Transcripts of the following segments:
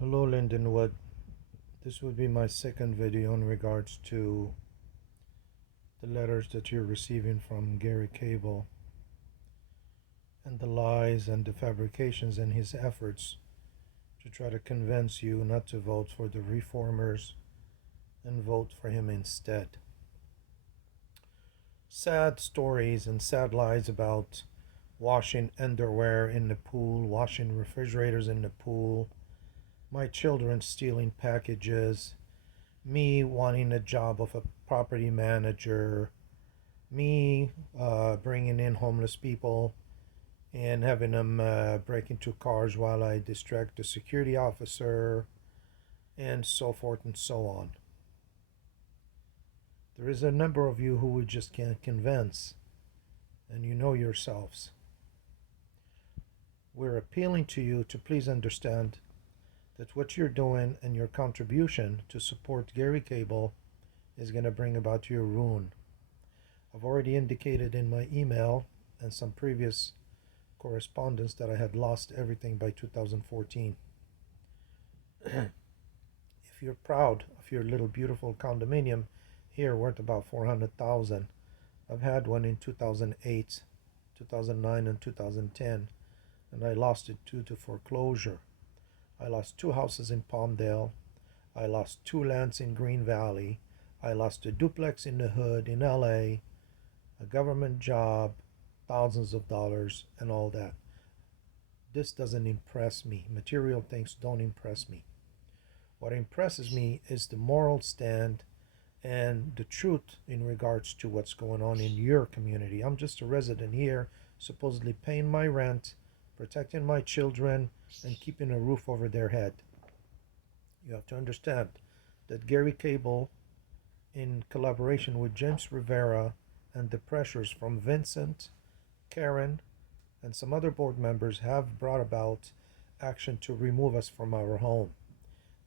Hello, Lindenwood. This would be my second video in regards to the letters that you're receiving from Gary Cable and the lies and the fabrications and his efforts to try to convince you not to vote for the reformers and vote for him instead. Sad stories and sad lies about washing underwear in the pool, washing refrigerators in the pool, my children stealing packages, me wanting a job of a property manager, me bringing in homeless people and having them break into cars while I distract the security officer, and so forth and so on. There is a number of you who we just can't convince, and you know yourselves. We're appealing to you to please understand that what you're doing and your contribution to support Gary Cable is going to bring about your ruin. I've already indicated in my email and some previous correspondence that I had lost everything by 2014. If you're proud of your little beautiful condominium here worth about 400,000, I've had one in 2008, 2009 and 2010, and I lost it due to foreclosure. I lost 2 houses in Palmdale. I lost 2 lands in Green Valley. I lost a duplex in the hood in LA, a government job, thousands of dollars, and all that. This doesn't impress me. Material things don't impress me. What impresses me is the moral stand and the truth in regards to what's going on in your community. I'm just a resident here, supposedly paying my rent, protecting my children, and keeping a roof over their head. You have to understand that Gary Cable, in collaboration with James Rivera and the pressures from Vincent, Karen, and some other board members, have brought about action to remove us from our home.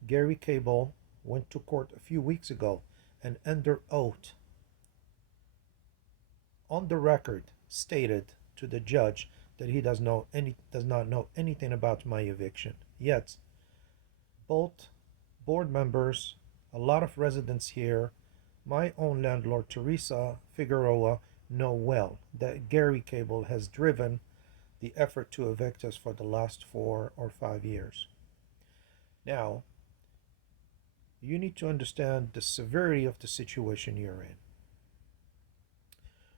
Gary Cable went to court a few weeks ago and under oath, on the record, stated to the judge that he does not know anything about my eviction. Yet, both board members, a lot of residents here, my own landlord Teresa Figueroa, know well that Gary Cable has driven the effort to evict us for the last 4 or 5 years. Now, you need to understand the severity of the situation you're in.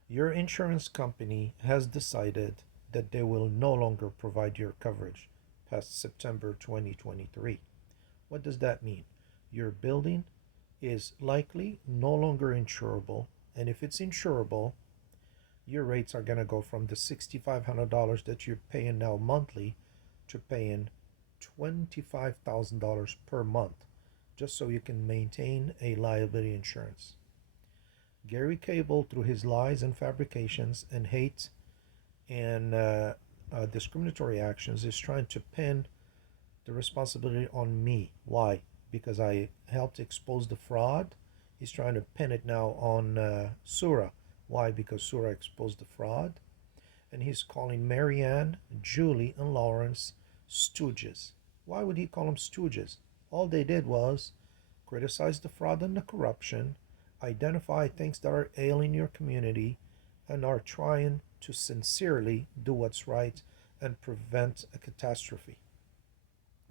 Your insurance company has decided that they will no longer provide your coverage past September 2023. What does that mean? Your building is likely no longer insurable, and if it's insurable, your rates are going to go from the $6,500 that you're paying now monthly to paying $25,000 per month, just so you can maintain a liability insurance. Gary Cable, through his lies and fabrications and hate and discriminatory actions, is trying to pin the responsibility on me. Why? Because I helped expose the fraud. He's trying to pin it now on Sura. Why? Because Sura exposed the fraud. And he's calling Marianne, Julie, and Lawrence stooges. Why would he call them stooges? All they did was criticize the fraud and the corruption, identify things that are ailing your community, and are trying to sincerely do what's right and prevent a catastrophe.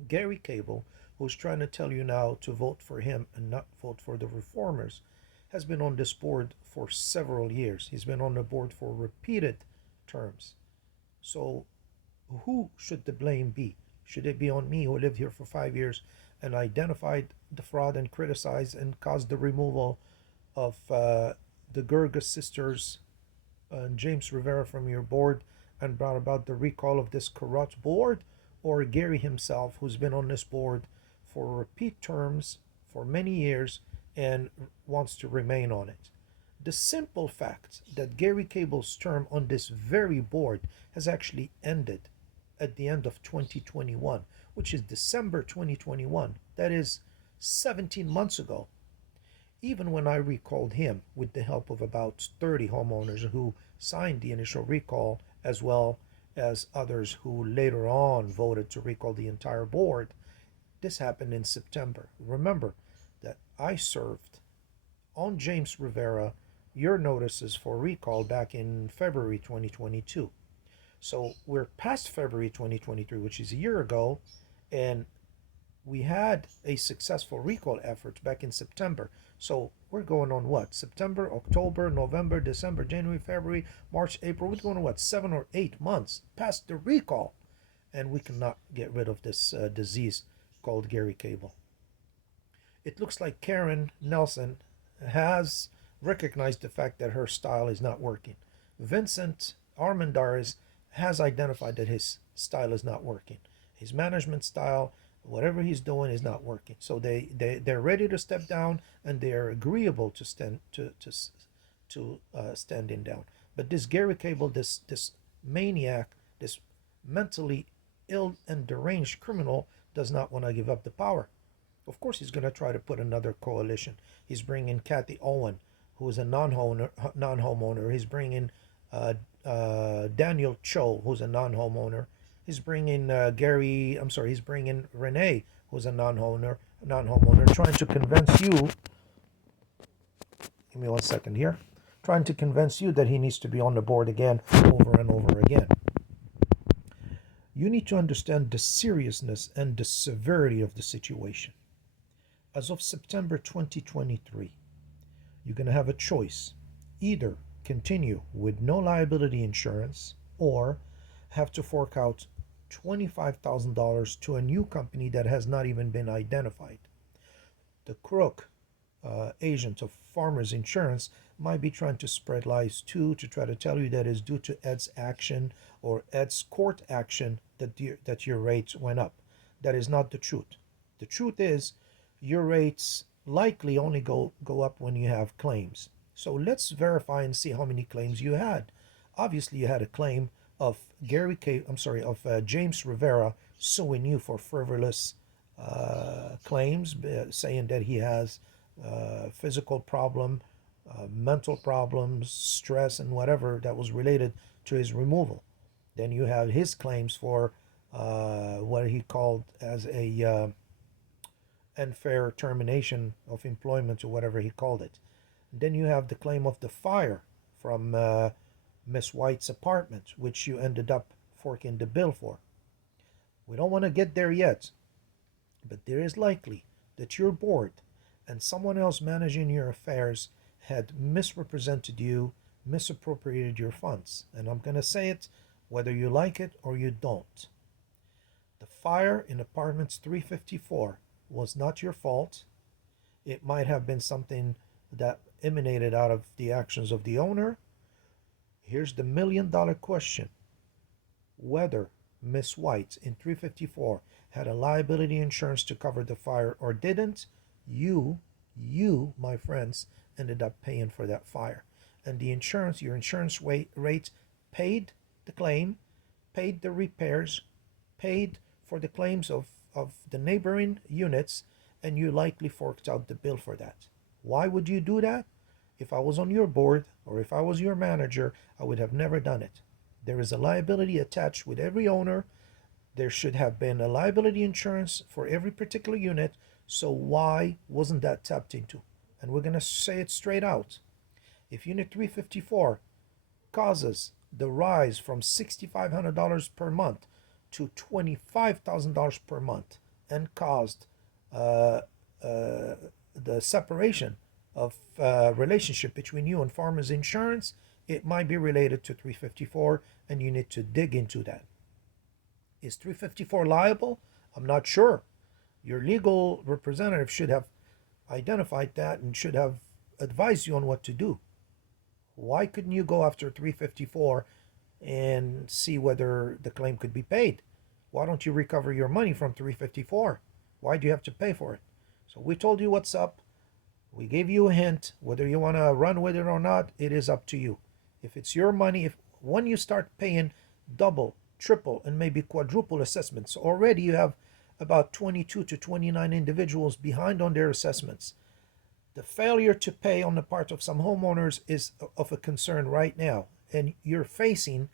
Gary Cable, who's trying to tell you now to vote for him and not vote for the reformers, has been on this board for several years. He's been on the board for repeated terms. So who should the blame be? Should it be on me, who lived here for 5 years and identified the fraud and criticized and caused the removal of the Gurga sisters and James Rivera from your board and brought about the recall of this corrupt board? Or Gary himself, who's been on this board for repeat terms for many years and wants to remain on it? The simple fact that Gary Cable's term on this very board has actually ended at the end of 2021, which is December 2021. That is 17 months ago. Even when I recalled him with the help of about 30 homeowners who signed the initial recall, as well as others who later on voted to recall the entire board, This happened in September. Remember that I served on James Rivera your notices for recall back in February 2022. So we're past February 2023, which is a year ago, and we had a successful recall effort back in September. So we're going on what? September, October, November, December, January, February, March, April. We're going on what? 7 or 8 months past the recall. And we cannot get rid of this disease called Gary Cable. It looks like Karen Nelson has recognized the fact that her style is not working. Vincent Armendariz has identified that his style is not working. His management style, whatever he's doing, is not working. So they're ready to step down, and they're agreeable to standing down. But this Gary Cable, this maniac, this mentally ill and deranged criminal, does not want to give up the power. Of course, he's going to try to put another coalition. He's bringing Kathy Owen, who is a non-homeowner. He's bringing Daniel Cho, who's a non-homeowner. He's bringing he's bringing Renee, who's a non-homeowner, trying to convince you. Give me 1 second here. Trying to convince you that he needs to be on the board again, over and over again. You need to understand the seriousness and the severity of the situation. As of September 2023, you're going to have a choice. Either continue with no liability insurance or have to fork out $25,000 to a new company that has not even been identified. The crook agent of Farmers Insurance might be trying to spread lies too, to try to tell you that it's due to Ed's action or Ed's court action that your rates went up. That is not the truth. The truth is your rates likely only go up when you have claims. So let's verify and see how many claims you had. Obviously, you had a claim of James Rivera suing you for frivolous claims, saying that he has physical problem, mental problems, stress, and whatever that was related to his removal. Then you have his claims for what he called as a unfair termination of employment, or whatever he called it. Then you have the claim of the fire from Miss White's apartment, which you ended up forking the bill for. We don't want to get there yet, but there is likely that your board and someone else managing your affairs had misrepresented you, misappropriated your funds. And I'm going to say it whether you like it or you don't. The fire in apartments 354 was not your fault. It might have been something that emanated out of the actions of the owner. Here's the $1 million question. Whether Miss White in 354 had a liability insurance to cover the fire or didn't, you, my friends, ended up paying for that fire. And your insurance rate paid the claim, paid the repairs, paid for the claims of the neighboring units, and you likely forked out the bill for that. Why would you do that? If I was on your board or if I was your manager, I would have never done it. There is a liability attached with every owner. There should have been a liability insurance for every particular unit. So why wasn't that tapped into? And we're going to say it straight out. If Unit 354 causes the rise from $6,500 per month to $25,000 per month and caused the separation of relationship between you and Farmers Insurance, it might be related to 354, and you need to dig into that. Is 354 liable? I'm not sure. Your legal representative should have identified that and should have advised you on what to do. Why couldn't you go after 354 and see whether the claim could be paid? Why don't you recover your money from 354? Why do you have to pay for it? So we told you what's up. We gave you a hint. Whether you want to run with it or not, it is up to you. If it's your money, when you start paying double, triple, and maybe quadruple assessments, already you have about 22 to 29 individuals behind on their assessments. The failure to pay on the part of some homeowners is of a concern right now, and you're facing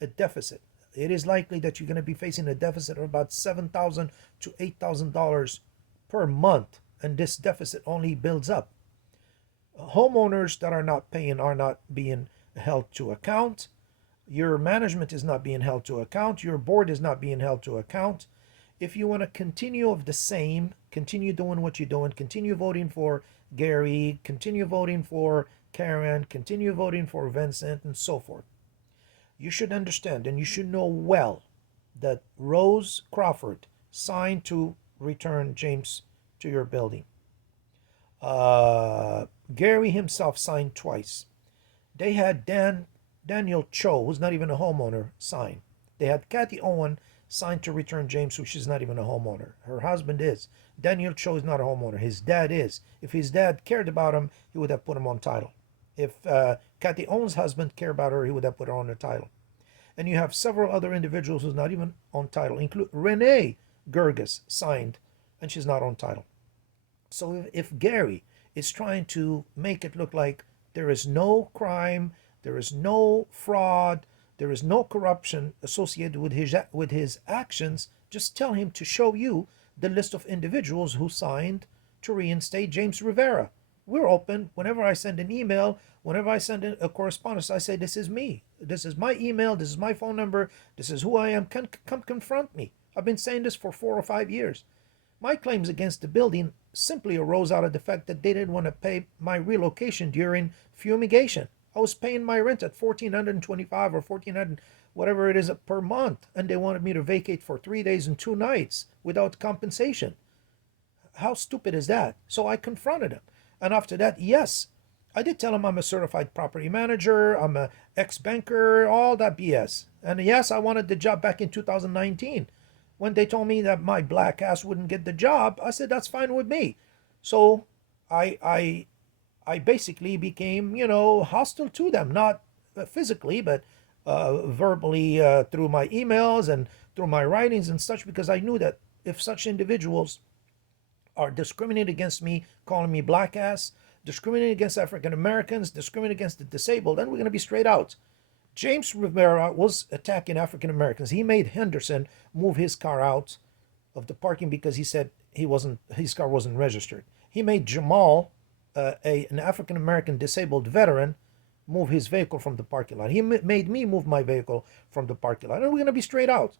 a deficit. it is likely that you're going to be facing a deficit of about $7,000 to $8,000 per month, and this deficit only builds up. Homeowners that are not paying are not being held to account. Your management is not being held to account. Your board is not being held to account. If you want to continue of the same, continue doing what you're doing, continue voting for Gary, continue voting for Karen, continue voting for Vincent, and so forth. You should understand and you should know well that Rose Crawford signed to return James to your building. Gary himself signed twice. They had Daniel Cho, who's not even a homeowner, sign. They had Kathy Owen signed to return James, who she's not even a homeowner. Her husband is. Daniel Cho is not a homeowner. His dad is. If his dad cared about him, he would have put him on title. If Kathy Owen's husband cared about her, he would have put her on the title. And you have several other individuals who's not even on title, include Renee Gerges signed, and she's not on title. So if Gary is trying to make it look like there is no crime, there is no fraud, there is no corruption associated with his actions, just tell him to show you the list of individuals who signed to reinstate James Rivera. We're open. Whenever I send an email, whenever I send a correspondence, I say, this is me. This is my email. This is my phone number. This is who I am. Come confront me. I've been saying this for 4 or 5 years. My claims against the building simply arose out of the fact that they didn't want to pay my relocation during fumigation. I was paying my rent at $1,425 or $1,400, whatever it is, per month, and they wanted me to vacate for 3 days and 2 nights without compensation. How stupid is that? So I confronted him. And after that, yes, I did tell him I'm a certified property manager, I'm an ex-banker, all that BS. And yes, I wanted the job back in 2019. When they told me that my black ass wouldn't get the job, I said, that's fine with me. So I basically became, hostile to them, not physically, but verbally through my emails and through my writings and such, because I knew that if such individuals are discriminating against me, calling me black ass, discriminating against African Americans, discriminating against the disabled, then we're going to be straight out. James Rivera was attacking African Americans. He made Henderson move his car out of the parking because he said his car wasn't registered. He made Jamal, an African American disabled veteran, move his vehicle from the parking lot. He made me move my vehicle from the parking lot. And we're going to be straight out.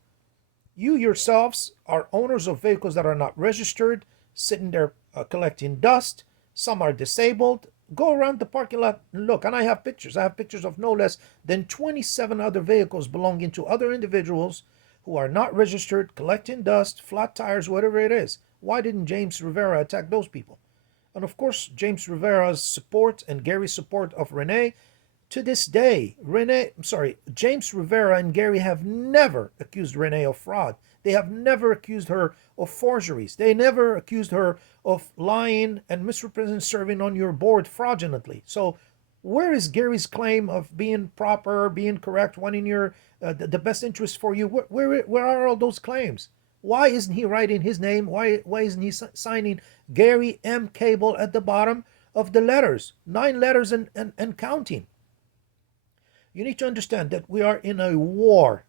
You yourselves are owners of vehicles that are not registered, sitting there collecting dust. Some are disabled. Go around the parking lot and look. And I have pictures. I have pictures of no less than 27 other vehicles belonging to other individuals who are not registered, collecting dust, flat tires, whatever it is. Why didn't James Rivera attack those people? And of course, James Rivera's support and Gary's support of Renee, to this day, James Rivera and Gary have never accused Renee of fraud. They have never accused her of forgeries. They never accused her of lying and misrepresenting, serving on your board fraudulently. So where is Gary's claim of being proper, being correct, wanting your the best interest for you? Where are all those claims? Why isn't he writing his name? Why isn't he signing Gary M. Cable at the bottom of the letters? 9 letters and counting. You need to understand that we are in a war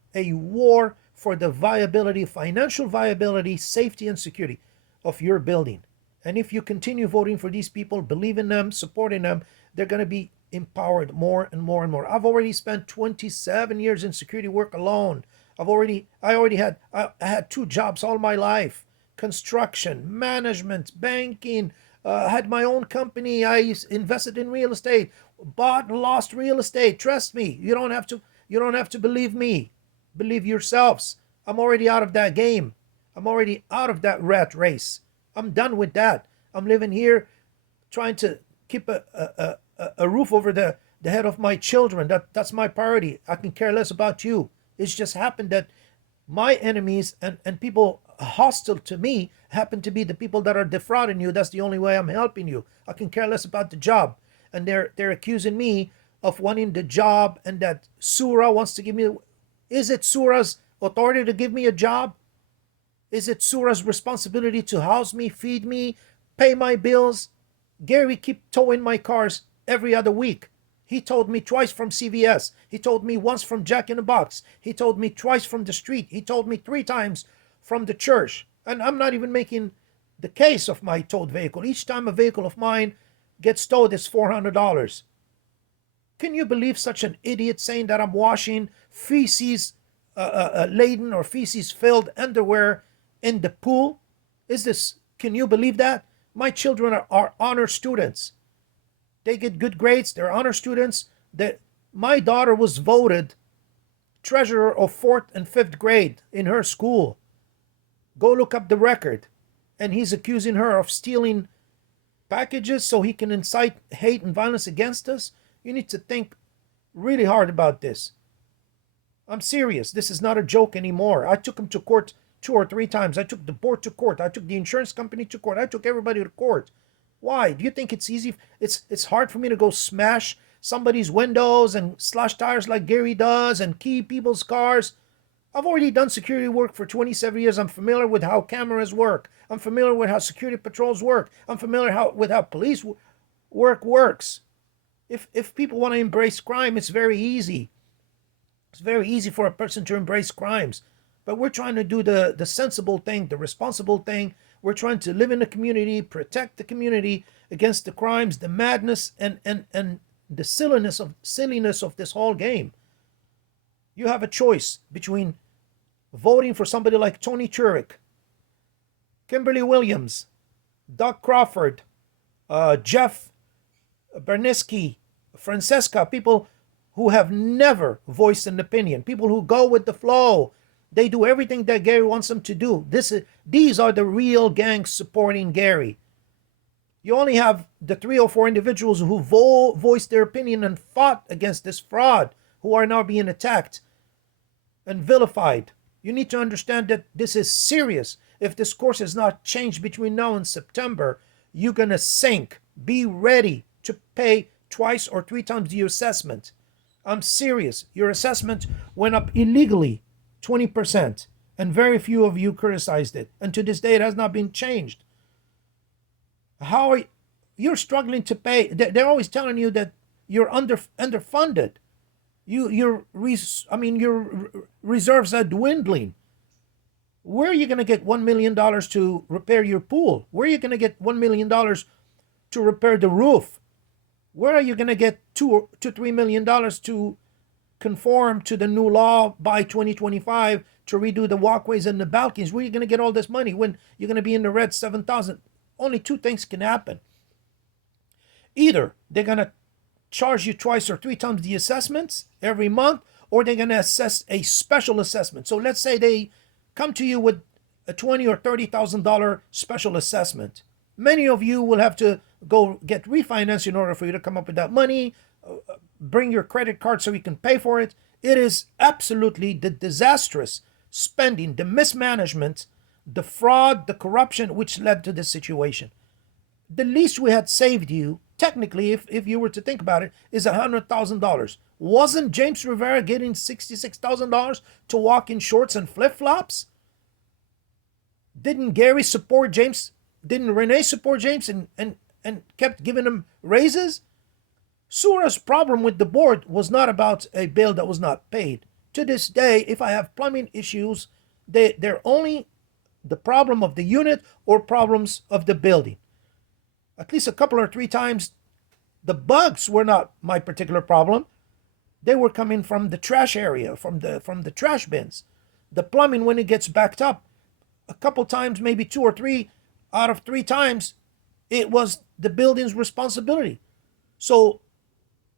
for the viability, financial viability, safety, and security of your building. And if you continue voting for these people, believe in them, supporting them, they're going to be empowered more and more and more. I've already spent 27 years in security work alone. I had 2 jobs all my life: construction, management, banking. Had my own company. I invested in real estate, bought and lost real estate. Trust me, you don't have to believe me. Believe yourselves. I'm already out of that game. I'm already out of that rat race. I'm done with that. I'm living here trying to keep a roof over the head of my children. That's my priority. I can care less about you. It's just happened that my enemies and people hostile to me happen to be the people that are defrauding you. That's the only way I'm helping you. I can care less about the job. And they're accusing me of wanting the job, and that Sura wants to give me. Is it Sura's authority to give me a job? Is it Sura's responsibility to house me, feed me, pay my bills? Gary keep towing my cars every other week. He told me twice from CVS. He told me once from Jack in the Box. He told me twice from the street. He told me 3 times from the church. And I'm not even making the case of my towed vehicle. Each time a vehicle of mine gets towed, it's $400. Can you believe such an idiot saying that I'm washing feces laden or feces filled underwear in the pool? Can you believe that? My children are honor students. They get good grades. They're honor students. My daughter was voted treasurer of 4th and 5th grade in her school. Go look up the record. And he's accusing her of stealing packages so he can incite hate and violence against us. You need to think really hard about this. I'm serious. This is not a joke anymore. I took him to court 2 or 3 times. I took the board to court. I took the insurance company to court. I took everybody to court. Why? Do you think it's easy? It's hard for me to go smash somebody's windows and slash tires like Gary does and key people's cars. I've already done security work for 27 years. I'm familiar with how cameras work. I'm familiar with how security patrols work. I'm familiar with how police work works. If people want to embrace crime, it's very easy. It's very easy for a person to embrace crimes. But we're trying to do the sensible thing, the responsible thing. We're trying to live in the community, protect the community against the crimes, the madness, and the silliness of this whole game. You have a choice between voting for somebody like Tony Turek, Kimberly Williams, Doug Crawford, Jeff Bernisky, Francesca, people who have never voiced an opinion, people who go with the flow. They do everything that Gary wants them to do. These are the real gangs supporting Gary. You only have the 3 or 4 individuals who voiced their opinion and fought against this fraud, who are now being attacked and vilified. You need to understand that this is serious. If this course is not changed between now and September, you're going to sink. Be ready to pay 2 or 3 times your assessment. I'm serious. Your assessment went up illegally 20%, and very few of you criticized it. And to this day, it has not been changed. You're struggling to pay? They're always telling you that you're underfunded. Your reserves are dwindling. Where are you going to get $1 million to repair your pool? Where are you going to get $1 million to repair the roof? Where are you going to get $2 to $3 million to conform to the new law by 2025 to redo the walkways and the balconies? Where are you going to get all this money when you're going to be in the red 7,000? Only 2 things can happen. Either they're going to charge you 2 or 3 times the assessments every month, or they're going to assess a special assessment. So let's say they come to you with a $20,000 or $30,000 special assessment. Many of you will have to go get refinanced in order for you to come up with that money. Bring your credit card so you can pay for it. It is absolutely the disastrous spending, the mismanagement, the fraud, the corruption which led to this situation. The least we had saved you, technically, if you were to think about it, is $100,000. Wasn't James Rivera getting $66,000 to walk in shorts and flip-flops? Didn't Gary support James? Didn't Renee support James and kept giving him raises? Sura's problem with the board was not about a bill that was not paid. To this day, if I have plumbing issues, they're only the problem of the unit or problems of the building. At least a couple or 3 times, the bugs were not my particular problem. They were coming from the trash area, from the trash bins. The plumbing, when it gets backed up, a couple times, maybe 2 or 3 out of 3 times, it was the building's responsibility. So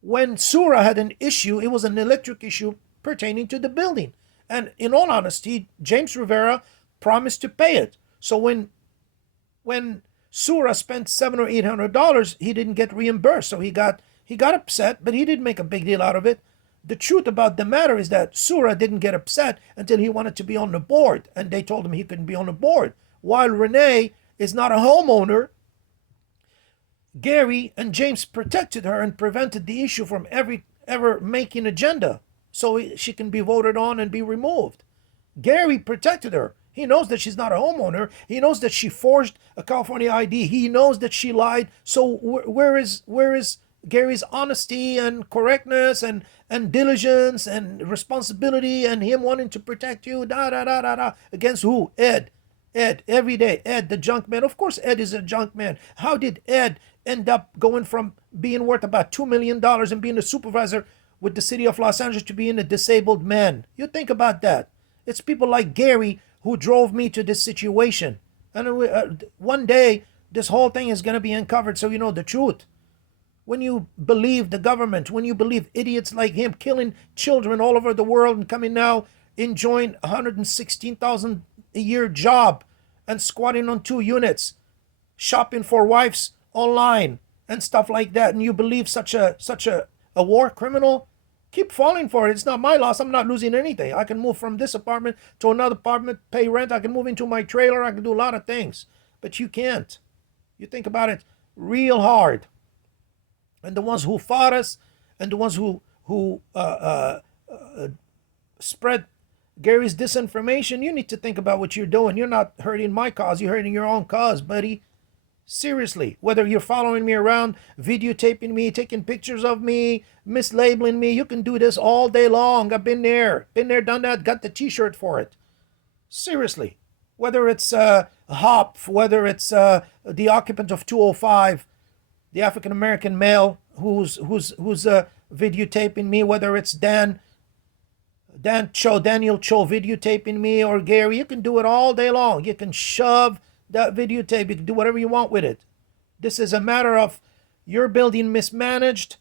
when Sura had an issue, it was an electric issue pertaining to the building. And in all honesty, James Rivera promised to pay it. So when Sura spent $700 or $800, he didn't get reimbursed. So he got upset, but he didn't make a big deal out of it. The truth about the matter is that Sura didn't get upset until he wanted to be on the board, and they told him he couldn't be on the board. While Renee is not a homeowner, Gary and James protected her and prevented the issue from ever making agenda so she can be voted on and be removed. Gary protected her. He knows that she's not a homeowner. He knows that she forged a California ID. He knows that she lied. So where is Gary's honesty and correctness and diligence and responsibility and him wanting to protect you, da da da da da. Against who? Ed. Ed, every day. Ed, the junk man. Of course, Ed is a junk man. How did Ed end up going from being worth about $2 million and being a supervisor with the city of Los Angeles to being a disabled man? You think about that. It's people like Gary who drove me to this situation. And one day, this whole thing is going to be uncovered so you know the truth. When you believe the government, when you believe idiots like him killing children all over the world and coming now enjoying $116,000 a year job and squatting on 2 units, shopping for wives online and stuff like that, and you believe such a war criminal, keep falling for it. It's not my loss. I'm not losing anything. I can move from this apartment to another apartment, pay rent. I can move into my trailer. I can do a lot of things. But you can't. You think about it real hard. And the ones who fought us and the ones who spread Gary's disinformation, you need to think about what you're doing. You're not hurting my cause. You're hurting your own cause, buddy. Seriously, whether you're following me around, videotaping me, taking pictures of me, mislabeling me, you can do this all day long. I've been there, done that, got the t-shirt for it. Seriously, whether it's Hop, whether it's the occupant of 205, the African-American male who's videotaping me, whether it's Daniel Cho videotaping me, or Gary, you can do it all day long. You can shove that videotape. You can do whatever you want with it. This is a matter of your building mismanaged,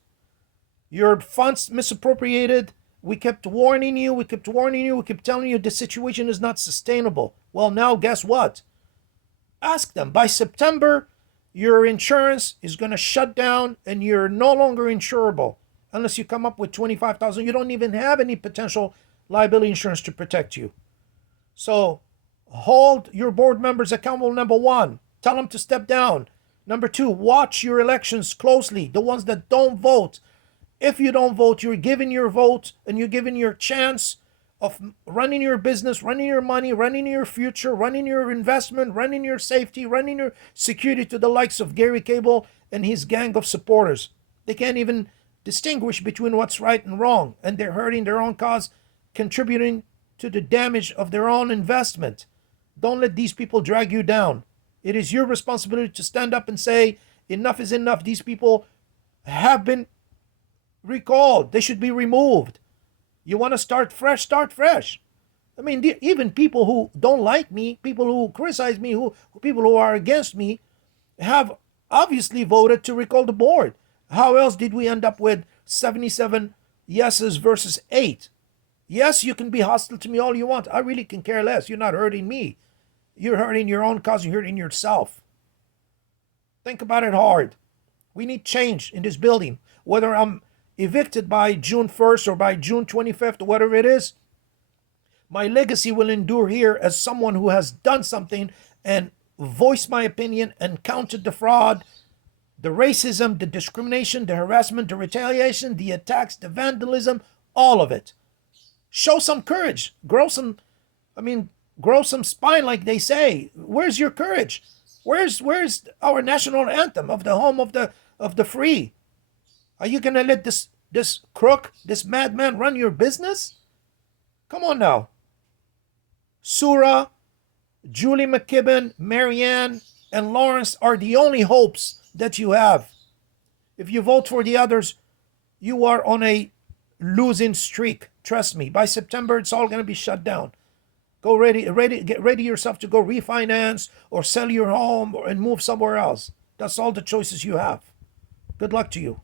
your funds misappropriated. We kept warning you. We kept telling you the situation is not sustainable. Well, now guess what? Ask them. By September, your insurance is going to shut down and you're no longer insurable unless you come up with $25,000. You don't even have any potential liability insurance to protect you. So hold your board members accountable, number one. Tell them to step down. Number two, watch your elections closely. The ones that don't vote. If you don't vote, you're giving your vote and you're giving your chance of running your business, running your money, running your future, running your investment, running your safety, running your security to the likes of Gary Cable and his gang of supporters. They can't even distinguish between what's right and wrong, and they're hurting their own cause, contributing to the damage of their own investment. Don't let these people drag you down. It is your responsibility to stand up and say, enough is enough. These people have been recalled. They should be removed. You want to start fresh, start fresh. I mean, even people who don't like me, people who criticize me, people who are against me, have obviously voted to recall the board. How else did we end up with 77 yeses versus 8? Yes, you can be hostile to me all you want. I really can care less. You're not hurting me. You're hurting your own cause. You're hurting yourself. Think about it hard. We need change in this building. Whether I'm evicted by June 1st or by June 25th or whatever it is, my legacy will endure here as someone who has done something and voiced my opinion and countered the fraud, the racism, the discrimination, the harassment, the retaliation, the attacks, the vandalism, all of it. Show some courage. Grow some spine, like they say. Where's your courage? Where's our national anthem of the home of the free? Are you gonna let this crook, this madman run your business? Come on now. Sura, Julie McKibben, Marianne, and Lawrence are the only hopes that you have. If you vote for the others, you are on a losing streak. Trust me. By September, it's all going to be shut down. Get ready yourself to go refinance or sell your home and move somewhere else. That's all the choices you have. Good luck to you.